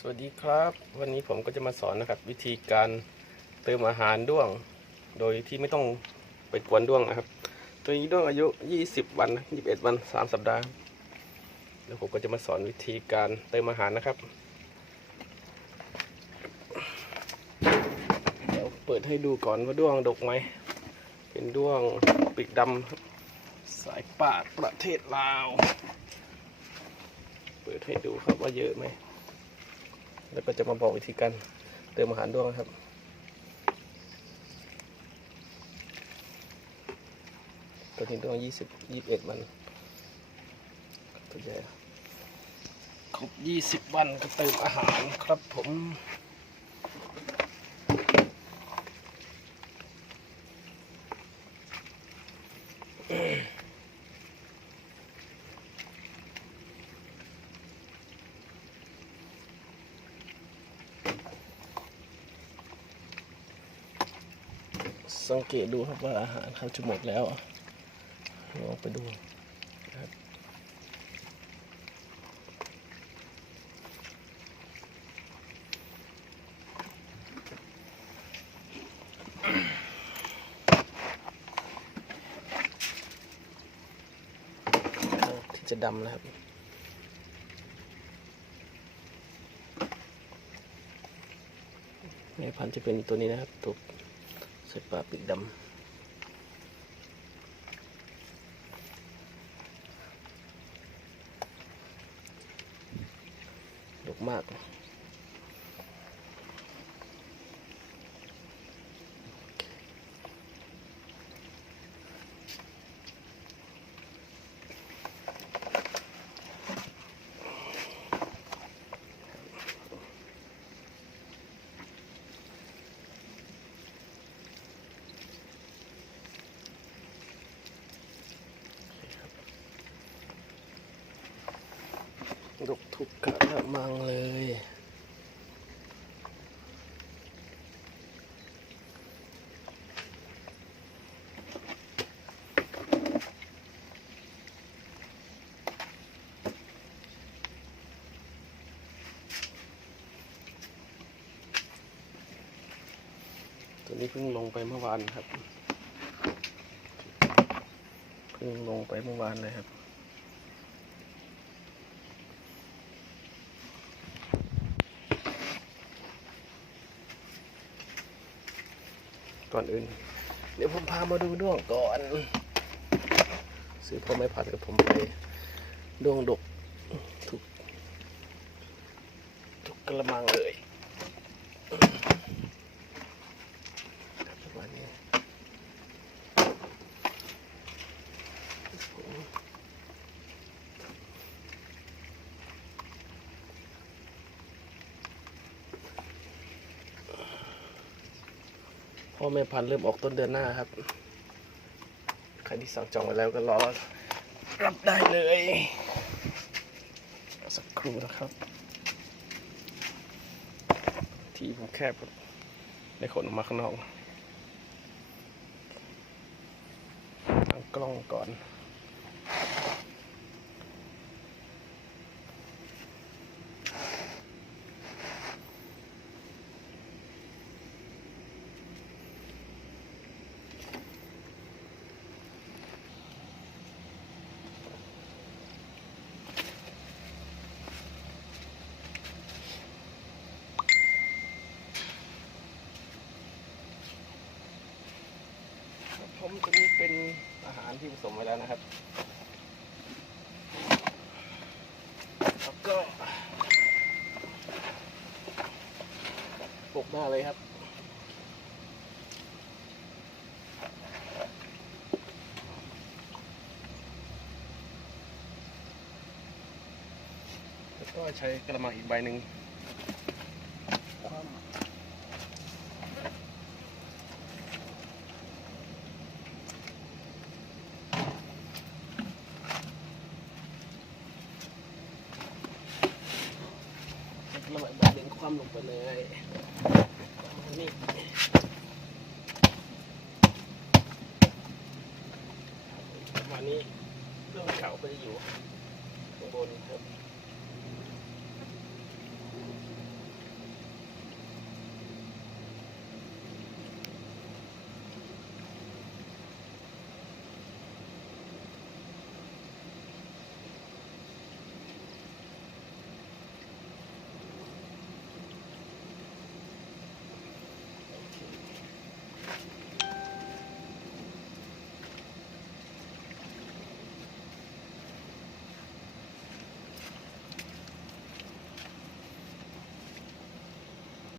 สวัสดีครับวันนี้ผมก็จะมาสอนนะครับวิธีการเติมอาหารด้วงโดยที่ไม่ต้องไปกวนด้วงนะครับตัวนี้ด้วงอายุ20วัน21วัน3สัปดาห์แล้วผมก็จะมาสอนวิธีการเติมอาหารนะครับเดี๋ยวเปิดให้ดูก่อนว่าด้วงดกไหมเป็นด้วงปีกดำสายป่านประเทศลาวเปิดให้ดูครับว่าเยอะไหมแล้วก็จะมาบอกวิธีการเติมอาหารด้วงครับตัวนี้ด้วง21วันตัวใหญ่ครบ20วันก็เติมอาหารครับผมสังเกตดูครับว่าอาหารเขาจะหมดแล้วลองไปดูนะครับที่จะดำนะครับแม่พันธุ์จะเป็นตัวนี้นะครับตัวสายป่านปีกดำดกมากดกทุกกระมังเลยตัวนี้เพิ่งลงไปเมื่อวานครับเพิ่งลงไปเมื่อวานเลยครับก่อนอื่นเดี๋ยวผมพามาดูด้วงก่อนซื้อพ่อไม้ผัดกับผมไปด้วงดกทุกกระมังเลยประมาณนี้พ่อแม่พันธุ์เริ่มออกต้นเดือนหน้าครับใครที่สั่งจองไว้แล้วก็รอรับได้เลยสักครู่นะครับที่ผมแคบได้ขนออกมาข้างนอกตั้งกล้องก่อนผมตัวนี้เป็นอาหารที่ผสมไว้แล้วนะครับแล้วก็ปลุกหน้าเลยครับแล้วก็ใช้กระมังอีกใบหนึ่งระบายดึงความลงไปเลยนี่ประมาณนี้เรื่องเก่าก็จะอยู่ข้างบนครับ